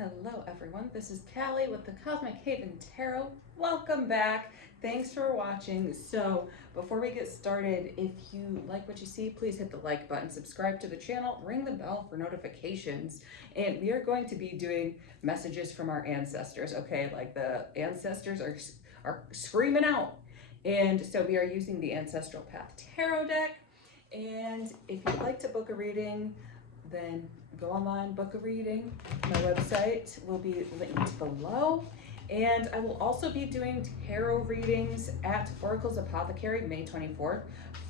Hello everyone, this is Callie with the Cosmic Haven Tarot. Welcome back. Thanks for watching. So before we get started, if you like what you see, please hit the like button, subscribe to the channel, ring the bell for notifications. And we are going to be doing messages from our ancestors, okay? Like the ancestors are screaming out. And so we are using the Ancestral Path Tarot deck. And if you'd like to book a reading, then go online, book a reading. My website will be linked below. And I will also be doing tarot readings at Oracle's Apothecary May 24th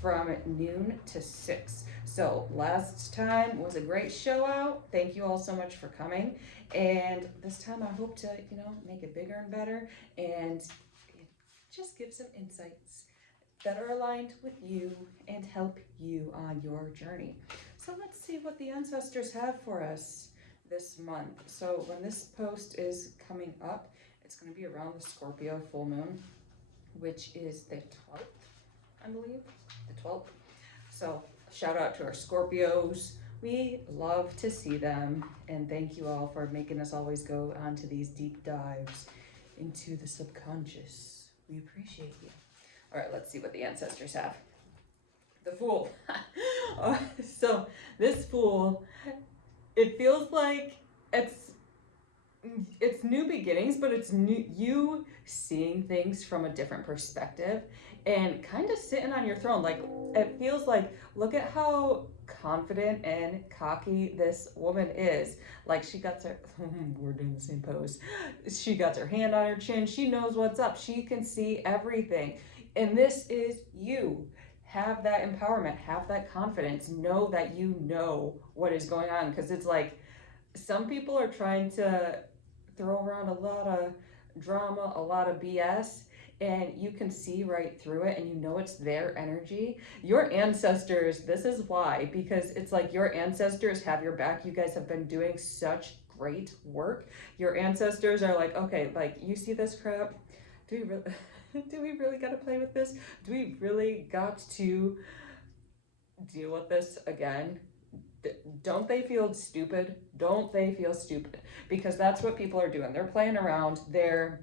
from noon to 6. So last time was a great show out. Thank you all so much for coming. And this time I hope to, make it bigger and better and just give some insights that are aligned with you and help you on your journey. So let's see what the ancestors have for us this month. So when this post is coming up, it's going to be around the Scorpio full moon, which is the 12th, I believe, the 12th. So shout out to our Scorpios. We love to see them, and thank you all for making us always go onto these deep dives into the subconscious. We appreciate you. All right, let's see what the ancestors have. The Fool. So this Fool, it feels like it's new beginnings, but it's you seeing things from a different perspective and kind of sitting on your throne. Like, it feels like, look at how confident and cocky this woman is. Like, she got her, we're doing the same pose. She got her hand on her chin. She knows what's up. She can see everything. And this is you. Have that empowerment, have that confidence, know that you know what is going on. Because it's like, some people are trying to throw around a lot of drama, a lot of BS, and you can see right through it, and you know it's their energy. Your ancestors, this is why, because it's like your ancestors have your back. You guys have been doing such great work. Your ancestors are like, okay, like, you see this crap? Do we really... do we really got to play with this? Do we really got to deal with this again? Don't they feel stupid? Don't they feel stupid? Because that's what people are doing. They're playing around. They're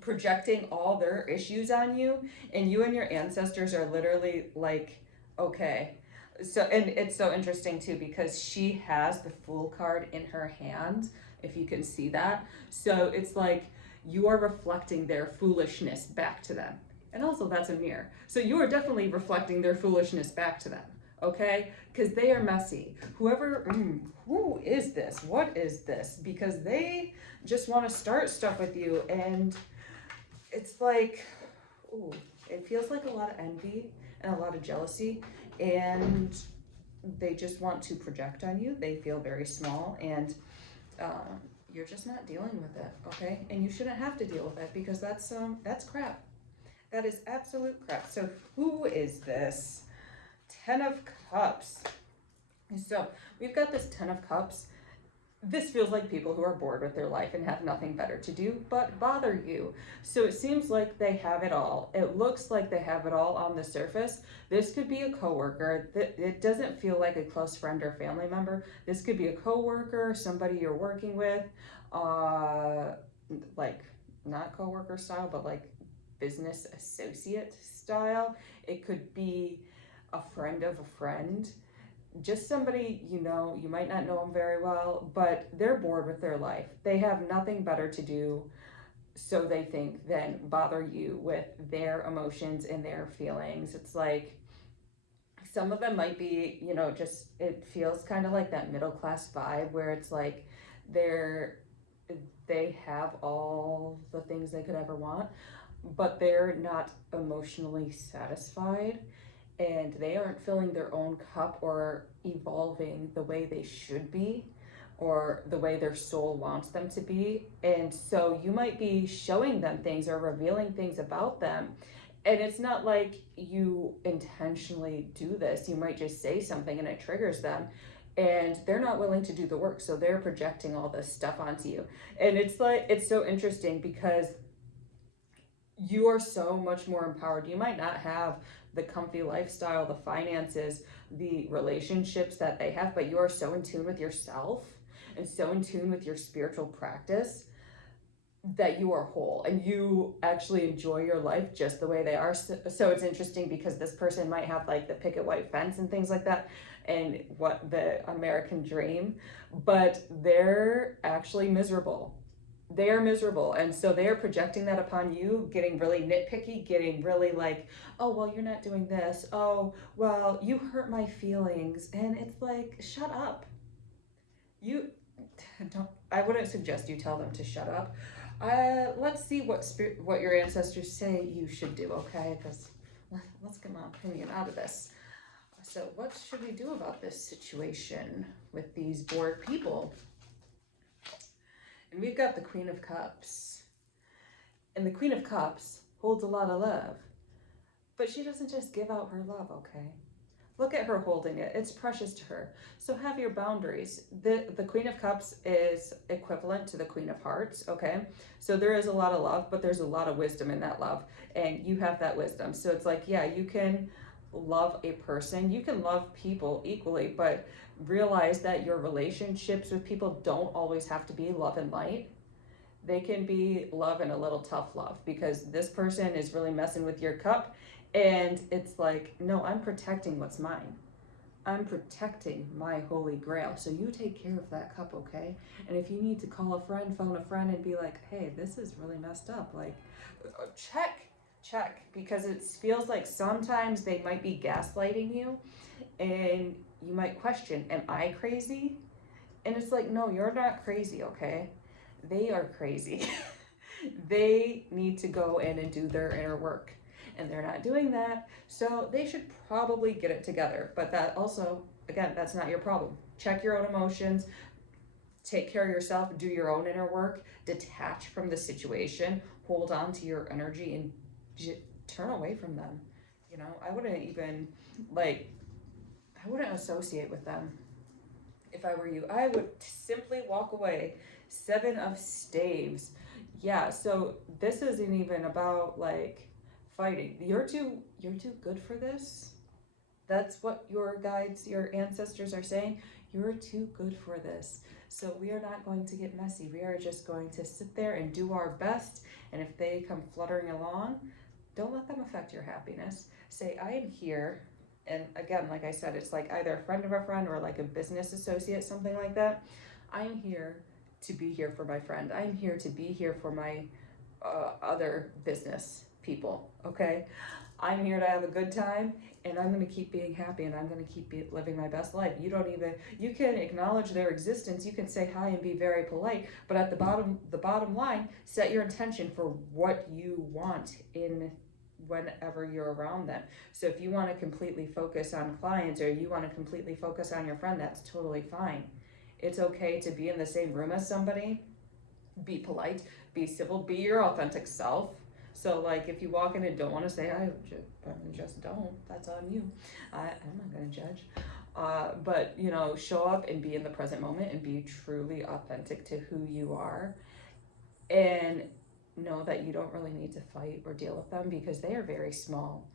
projecting all their issues on you, and you and your ancestors are literally like, okay. So, and it's so interesting too, because she has the Fool card in her hand, if you can see that. So it's like, you are reflecting their foolishness back to them. And also, that's a mirror. So you are definitely reflecting their foolishness back to them, okay? Because they are messy. Who is this? What is this? Because they just want to start stuff with you, and it's like, ooh, it feels like a lot of envy and a lot of jealousy, and they just want to project on you. They feel very small, and you're just not dealing with it, okay? And you shouldn't have to deal with it, because that's crap. That is absolute crap. So who is this? 10 of Cups. So we've got this 10 of Cups. This feels like people who are bored with their life and have nothing better to do but bother you. So it seems like they have it all. It looks like they have it all on the surface. This could be a coworker. It doesn't feel like a close friend or family member. This could be a coworker, somebody you're working with, like not coworker style, but like business associate style. It could be a friend of a friend. Just somebody, you might not know them very well, but they're bored with their life. They have nothing better to do, so they think, than bother you with their emotions and their feelings. It's like, some of them might be, just, it feels kind of like that middle class vibe where it's like they have all the things they could ever want, but they're not emotionally satisfied, and they aren't filling their own cup or evolving the way they should be, or the way their soul wants them to be. And so you might be showing them things or revealing things about them, and it's not like you intentionally do this. You might just say something and it triggers them, and they're not willing to do the work, so they're projecting all this stuff onto you. And it's like, it's so interesting, because you are so much more empowered. You might not have the comfy lifestyle, the finances, the relationships that they have, but you are so in tune with yourself and so in tune with your spiritual practice that you are whole and you actually enjoy your life just the way they are. So it's interesting because this person might have like the picket white fence and things like that and what the American dream, but they're actually miserable. They are miserable, and so they are projecting that upon you, getting really nitpicky, getting really like, oh well, you're not doing this, oh well, you hurt my feelings, and it's like, shut up. You don't, I wouldn't suggest you tell them to shut up. Let's see what your ancestors say you should do, okay? Because let's get my opinion out of this. So what should we do about this situation with these bored people? And we've got the Queen of Cups. And the Queen of Cups holds a lot of love. But she doesn't just give out her love, okay? Look at her holding it. It's precious to her. So have your boundaries. The Queen of Cups is equivalent to the Queen of Hearts, okay? So there is a lot of love, but there's a lot of wisdom in that love. And you have that wisdom. So it's like, yeah, you can love a person. You can love people equally, but realize that your relationships with people don't always have to be love and light. They can be love and a little tough love, because this person is really messing with your cup, and it's like, no, I'm protecting what's mine. I'm protecting my holy grail. So you take care of that cup, okay? And if you need to call a friend, phone a friend and be like, hey, this is really messed up, like, check, because it feels like sometimes they might be gaslighting you, and you might question, am I crazy? And it's like, no, you're not crazy, okay? They are crazy. They need to go in and do their inner work, and they're not doing that. So they should probably get it together. But that also, again, that's not your problem. Check your own emotions, take care of yourself, do your own inner work, detach from the situation, hold on to your energy, and turn away from them. You know, I wouldn't even like, I wouldn't associate with them. If I were you, I would simply walk away. Seven of staves. Yeah, so this isn't even about like fighting. You're too good for this. That's what your guides, your ancestors are saying. You're too good for this. So we are not going to get messy. We are just going to sit there and do our best. And if they come fluttering along, don't let them affect your happiness. Say, I am here. And again, like I said, it's like either a friend of a friend or like a business associate, something like that. I'm here to be here for my friend. I'm here to be here for my other business people, okay? I'm here to have a good time, and I'm going to keep being happy, and I'm going to keep living my best life. You can acknowledge their existence, you can say hi and be very polite, but at the bottom line, set your intention for what you want in whenever you're around them. So if you want to completely focus on clients, or you want to completely focus on your friend, that's totally fine. It's okay to be in the same room as somebody, be polite, be civil, be your authentic self. So like if you walk in and don't want to say hi, just don't. That's on you. I'm not going to judge. But you know, show up and be in the present moment and be truly authentic to who you are, and know that you don't really need to fight or deal with them, because they are very small.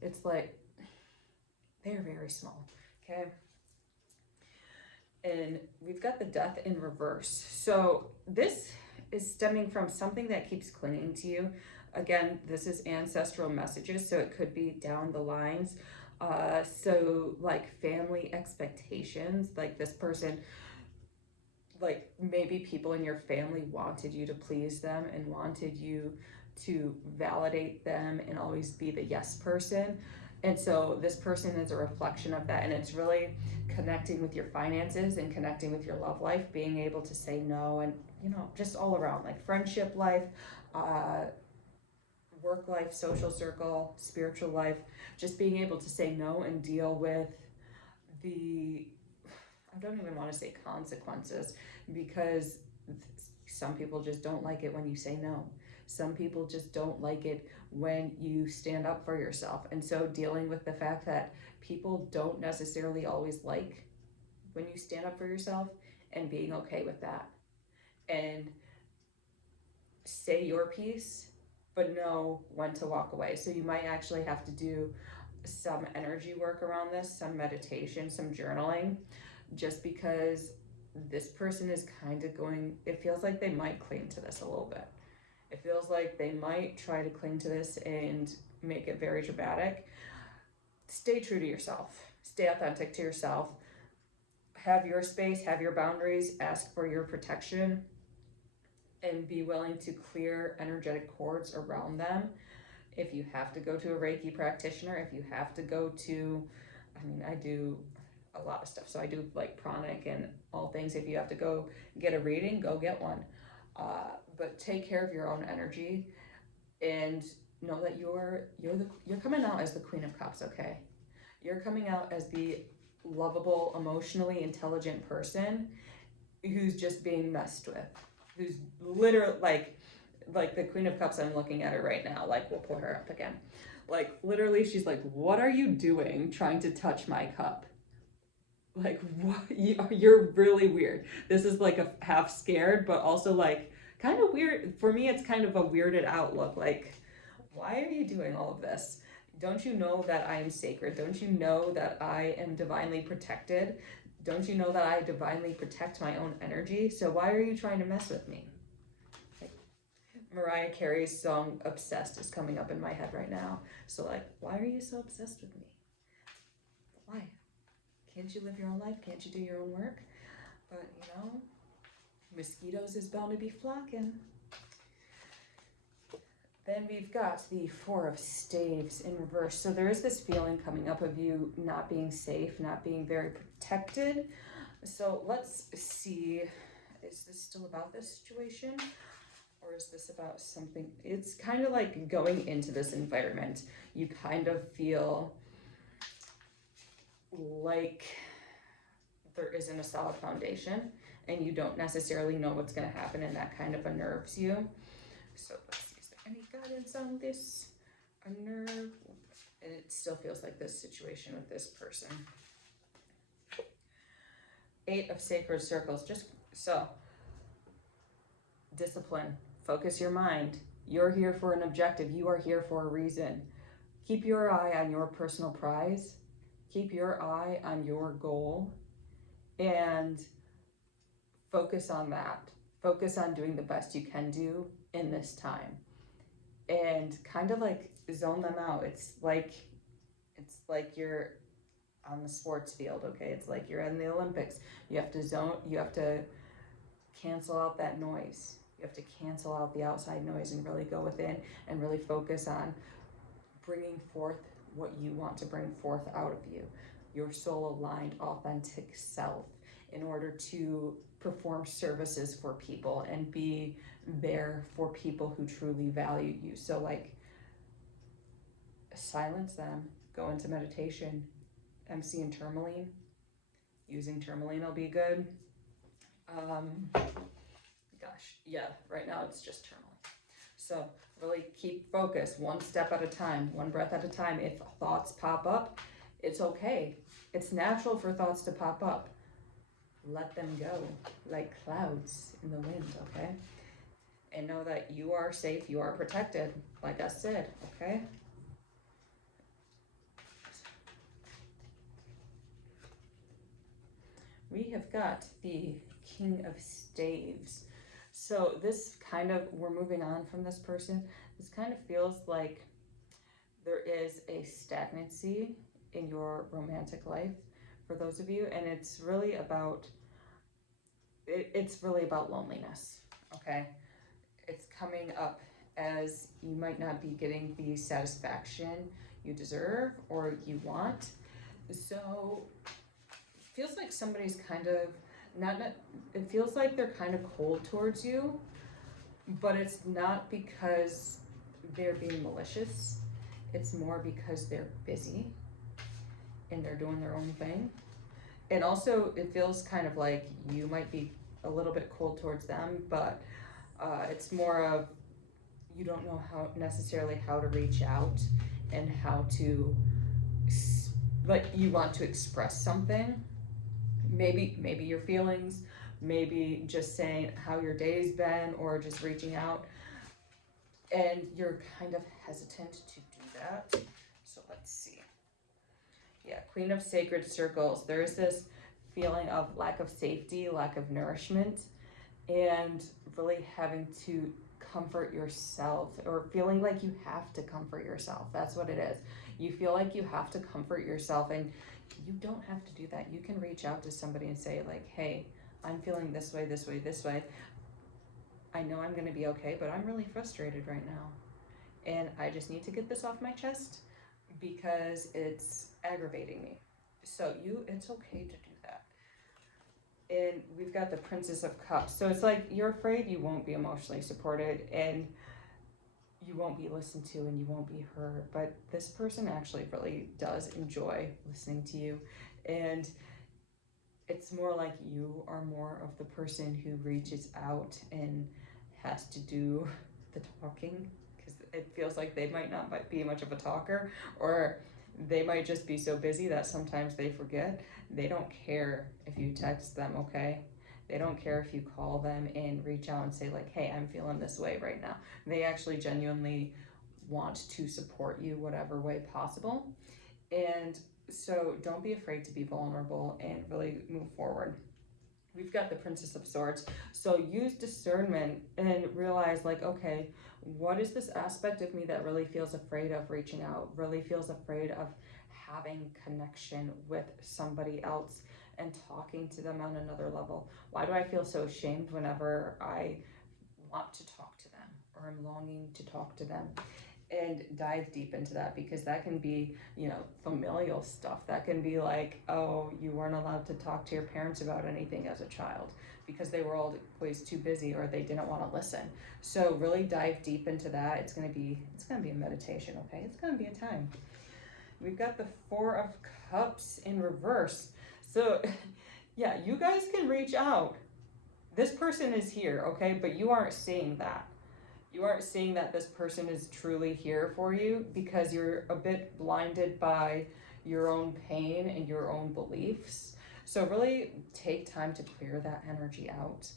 It's like, they're very small, okay? And we've got the Death in reverse. So this is stemming from something that keeps clinging to you. Again, this is ancestral messages, so it could be down the lines. So like family expectations, like this person, like maybe people in your family wanted you to please them and wanted you to validate them and always be the yes person. And so this person is a reflection of that, and it's really connecting with your finances and connecting with your love life, being able to say no, and you know, just all around, like friendship life, work life, social circle, spiritual life, just being able to say no and deal with the, I don't even want to say consequences, because some people just don't like it when you say no. Some people just don't like it when you stand up for yourself. And so dealing with the fact that people don't necessarily always like when you stand up for yourself, and being okay with that. And say your piece, but know when to walk away. So you might actually have to do some energy work around this, some meditation, some journaling, just because this person is kind of going, it feels like they might cling to this a little bit. It feels like they might try to cling to this and make it very dramatic. Stay true to yourself. Stay authentic to yourself. Have your space, have your boundaries, ask for your protection, and be willing to clear energetic cords around them. If you have to go to a Reiki practitioner, if you have to go to, I mean, I do a lot of stuff. So I do like pranic and all things. If you have to go get a reading, go get one. But take care of your own energy and know that you're coming out as the Queen of Cups, okay? You're coming out as the lovable, emotionally intelligent person who's just being messed with, who's literally like the Queen of Cups. I'm looking at her right now. Like, we'll pull her up again. Like, literally, she's like, what are you doing trying to touch my cup? Like, what? You're really weird. This is like a half scared, but also like kind of weird. For me, it's kind of a weirded out look. Like, why are you doing all of this? Don't you know that I am sacred? Don't you know that I am divinely protected? Don't you know that I divinely protect my own energy? So why are you trying to mess with me? Like, Mariah Carey's song Obsessed is coming up in my head right now. So like, why are you so obsessed with me? Why? Can't you live your own life? Can't you do your own work? But you know, mosquitoes is bound to be flocking. Then we've got the Four of Staves in reverse. So there is this feeling coming up of you not being safe, not being very protected. So let's see, is this still about this situation? Or is this about something? It's kind of like going into this environment, you kind of feel like there isn't a solid foundation and you don't necessarily know what's going to happen, and that kind of unnerves you. So let's see, is there any guidance on this? Unnerve, and it still feels like this situation with this person. Eight of Sacred Circles, just so discipline, focus your mind. You're here for an objective. You are here for a reason. Keep your eye on your personal prize. Keep your eye on your goal and focus on that. Focus on doing the best you can do in this time and kind of like zone them out. It's like you're on the sports field, okay? It's like you're in the Olympics. You have to cancel out that noise. You have to cancel out the outside noise and really go within and really focus on bringing forth what you want to bring forth out of you, your soul aligned, authentic self, in order to perform services for people and be there for people who truly value you. So like, silence them, go into meditation, emptying tourmaline. Using tourmaline will be good. Gosh, yeah, right now it's just tourmaline. So really keep focus, one step at a time, one breath at a time. If thoughts pop up, it's okay. It's natural for thoughts to pop up. Let them go like clouds in the wind, okay? And know that you are safe, you are protected, like I said, okay? We have got the King of Staves. So this kind of, we're moving on from this person. This kind of feels like there is a stagnancy in your romantic life for those of you, and it's really about loneliness, okay? It's coming up as you might not be getting the satisfaction you deserve or you want. So it feels like somebody's kind of it feels like they're kind of cold towards you, but it's not because they're being malicious. It's more because they're busy and they're doing their own thing. And also it feels kind of like you might be a little bit cold towards them, but it's more of you don't know necessarily how to reach out and how to, like, you want to express something. Maybe your feelings, maybe just saying how your day's been, or just reaching out, and you're kind of hesitant to do that. So let's see. Yeah, Queen of Sacred Circles. There is this feeling of lack of safety, lack of nourishment, and really having to comfort yourself, or feeling like you have to comfort yourself. That's what it is. You feel like you have to comfort yourself, and you don't have to do that. You can reach out to somebody and say like, hey, I'm feeling this way, this way, this way. I know I'm going to be okay, but I'm really frustrated right now. And I just need to get this off my chest because it's aggravating me. So it's okay to do that. And we've got the Princess of Cups. So it's like you're afraid you won't be emotionally supported and you won't be listened to and you won't be heard. But this person actually really does enjoy listening to you. And it's more like you are more of the person who reaches out and has to do the talking, because it feels like they might not be much of a talker, or they might just be so busy that sometimes they forget. They don't care if you text them, okay? They don't care if you call them and reach out and say like, hey, I'm feeling this way right now. They actually genuinely want to support you whatever way possible. And so don't be afraid to be vulnerable and really move forward. We've got the Princess of Swords. So use discernment and realize like, okay, what is this aspect of me that really feels afraid of reaching out, really feels afraid of having connection with somebody else and talking to them on another level? Why do I feel so ashamed whenever I want to talk to them or I'm longing to talk to them? And dive deep into that, because that can be, familial stuff. That can be like, oh, you weren't allowed to talk to your parents about anything as a child because they were always too busy or they didn't want to listen. So really dive deep into that. It's gonna be a meditation, okay? It's gonna be a time. We've got the Four of Cups in reverse. So yeah, you guys can reach out. This person is here, okay? But you aren't seeing that. You aren't seeing that this person is truly here for you because you're a bit blinded by your own pain and your own beliefs. So really take time to clear that energy out.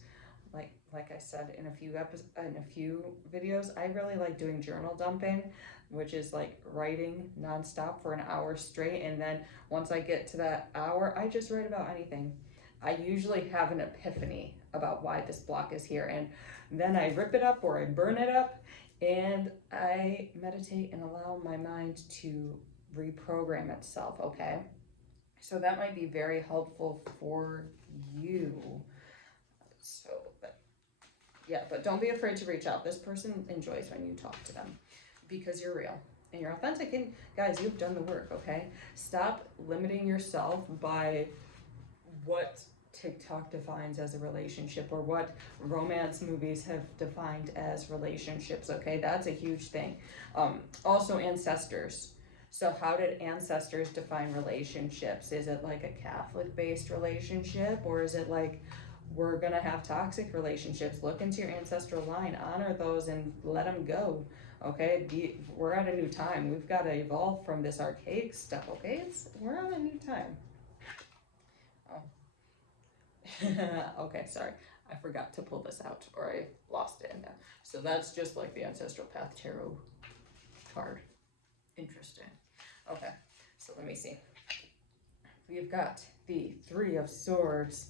Like I said in a few videos, I really like doing journal dumping, which is like writing nonstop for an hour straight. And then once I get to that hour, I just write about anything. I usually have an epiphany about why this block is here, and then I rip it up or I burn it up, and I meditate and allow my mind to reprogram itself, okay? So that might be very helpful for you. So, but don't be afraid to reach out. This person enjoys when you talk to them because you're real and you're authentic, and guys, you've done the work, okay? Stop limiting yourself by what TikTok defines as a relationship or what romance movies have defined as relationships, okay? That's a huge thing. Also, ancestors. So how did ancestors define relationships? Is it like a Catholic-based relationship, or is it like we're gonna have toxic relationships? Look into your ancestral line, honor those and let them go, okay? We're at a new time. We've got to evolve from this archaic stuff, okay? We're on a new time. Okay, sorry, I forgot to pull this out, or I lost it in there. So that's just like the Ancestral Path Tarot card. Interesting. Okay, so let me see. We've got the Three of Swords.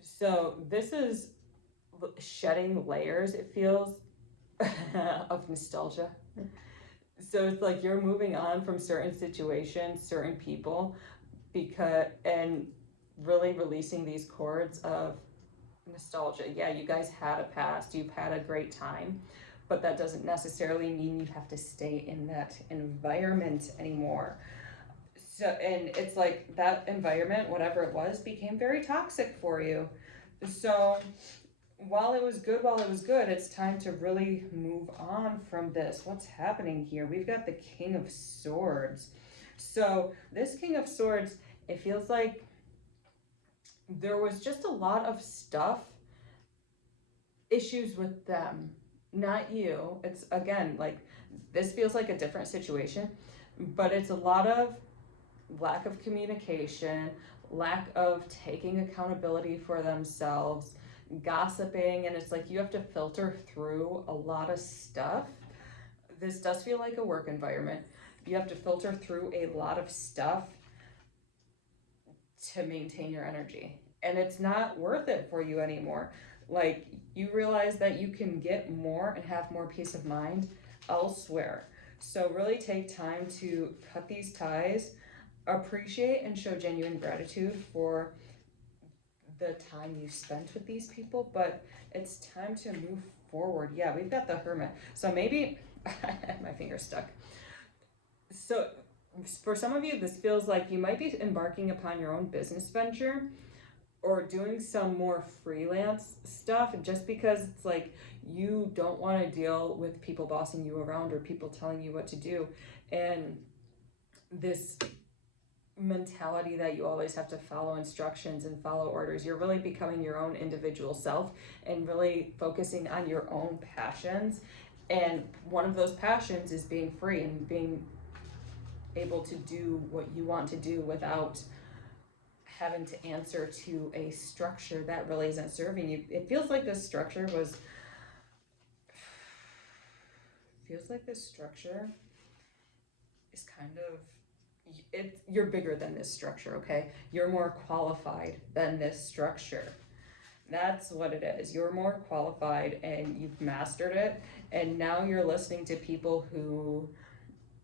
So this is shedding layers, it feels, of nostalgia. So it's like you're moving on from certain situations, certain people, and really releasing these cords of nostalgia. Yeah, you guys had a past, you've had a great time, but that doesn't necessarily mean you have to stay in that environment anymore. So, and it's like that environment, whatever it was, became very toxic for you. So while it was good, it's time to really move on from this. What's happening here? We've got the King of Swords. So this King of Swords, it feels like there was just a lot of issues with them, not you. It's, again, like, this feels like a different situation, but it's a lot of lack of communication, lack of taking accountability for themselves, gossiping, and it's like you have to filter through a lot of stuff. This does feel like a work environment. You have to filter through a lot of stuff to maintain your energy. And it's not worth it for you anymore. Like, you realize that you can get more and have more peace of mind elsewhere. So, really take time to cut these ties, appreciate and show genuine gratitude for the time you spent with these people, but it's time to move forward. Yeah, we've got the Hermit. So, maybe my finger's stuck. So, for some of you, this feels like you might be embarking upon your own business venture or doing some more freelance stuff just because it's like you don't want to deal with people bossing you around or people telling you what to do. And this mentality that you always have to follow instructions and follow orders, you're really becoming your own individual self and really focusing on your own passions. And one of those passions is being free and being able to do what you want to do without having to answer to a structure that really isn't serving you. It feels like this structure is kind of you're bigger than this structure, okay? You're more qualified than this structure. That's what it is. You're more qualified and you've mastered it, and now you're listening to people who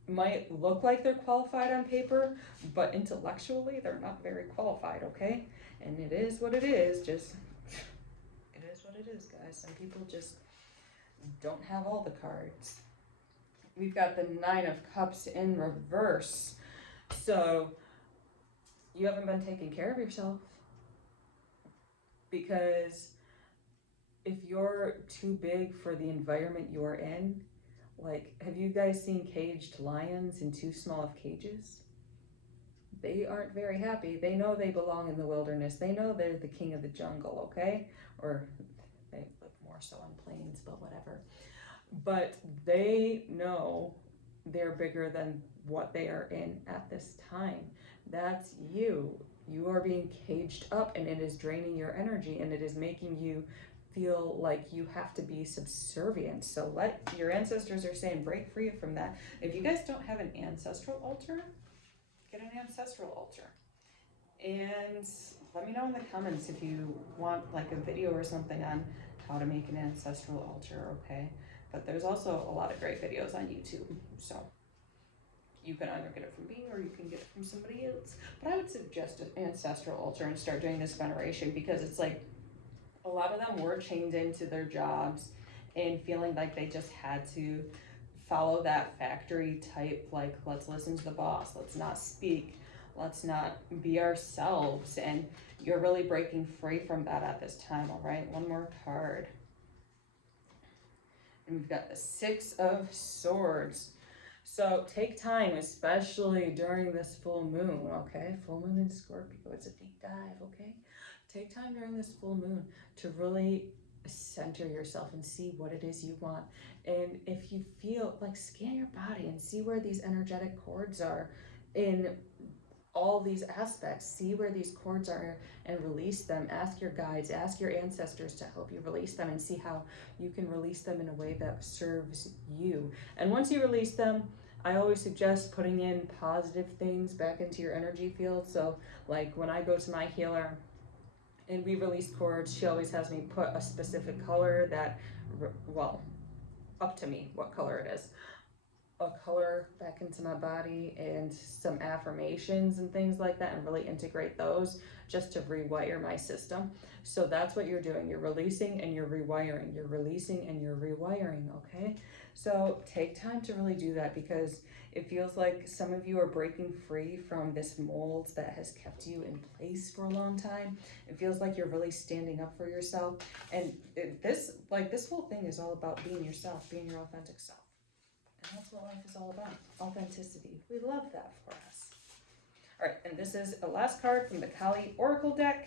might look like they're qualified on paper, but intellectually they're not very qualified, okay? And it is what it is, just it is what it is, guys. Some people just don't have all the cards. We've got the Nine of Cups in reverse. So you haven't been taking care of yourself, because if you're too big for the environment you're in, like, have you guys seen caged lions in too small of cages? They aren't very happy. They know they belong in the wilderness. They know they're the king of the jungle, okay? Or they live more so on plains, but whatever. But they know they're bigger than what they are in at this time. That's you. You are being caged up, and it is draining your energy, and it is making you feel like you have to be subservient. So your ancestors are saying break free from that. If you guys don't have an ancestral altar, get an ancestral altar. And let me know in the comments if you want like a video or something on how to make an ancestral altar, okay? But there's also a lot of great videos on YouTube, so you can either get it from me or you can get it from somebody else. But I would suggest an ancestral altar and start doing this veneration, because it's like a lot of them were chained into their jobs and feeling like they just had to follow that factory type, like, let's listen to the boss, let's not speak, let's not be ourselves. And you're really breaking free from that at this time. All right, one more card. And we've got the Six of Swords. So take time, especially during this full moon, okay? Full moon in Scorpio, it's a deep dive, okay? Take time during this full moon to really center yourself and see what it is you want. And if you feel like, scan your body and see where these energetic cords are in all these aspects. See where these cords are and release them. Ask your guides, ask your ancestors to help you release them, and see how you can release them in a way that serves you. And once you release them, I always suggest putting in positive things back into your energy field. So like when I go to my healer and we release cords, she always has me put a specific color that, well, up to me what color it is, a color back into my body, and some affirmations and things like that, and really integrate those just to rewire my system. So that's what you're doing. You're releasing and you're rewiring. You're releasing and you're rewiring, okay? So take time to really do that, because it feels like some of you are breaking free from this mold that has kept you in place for a long time. It feels like you're really standing up for yourself. And this whole thing is all about being yourself, being your authentic self. And that's what life is all about, authenticity. We love that for us. All right, and this is the last card from the Kali Oracle deck.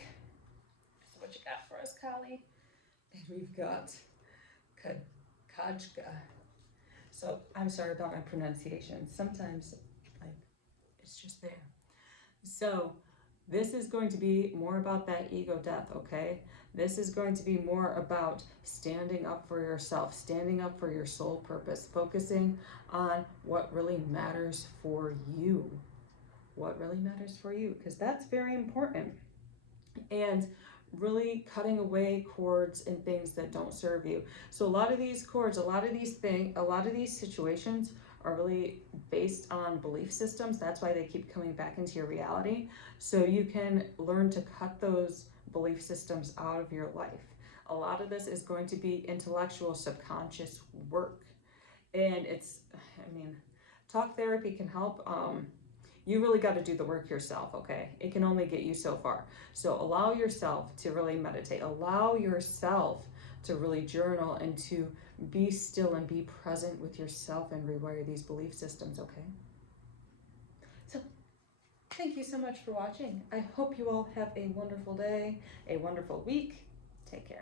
So what you got for us, Kali? And we've got Kajka. So I'm sorry about my pronunciation. Sometimes it's just there. So this is going to be more about that ego death, okay? This is going to be more about standing up for yourself, standing up for your soul purpose, focusing on what really matters for you. what really matters for you, because that's very important. And really cutting away cords and things that don't serve you. So a lot of these cords, a lot of these situations are really based on belief systems. That's why they keep coming back into your reality. So you can learn to cut those belief systems out of your life. A lot of this is going to be intellectual, subconscious work. And talk therapy can help. You really got to do the work yourself, okay? It can only get you so far. So allow yourself to really meditate. Allow yourself to really journal and to be still and be present with yourself and rewire these belief systems, okay? So thank you so much for watching. I hope you all have a wonderful day, a wonderful week. Take care.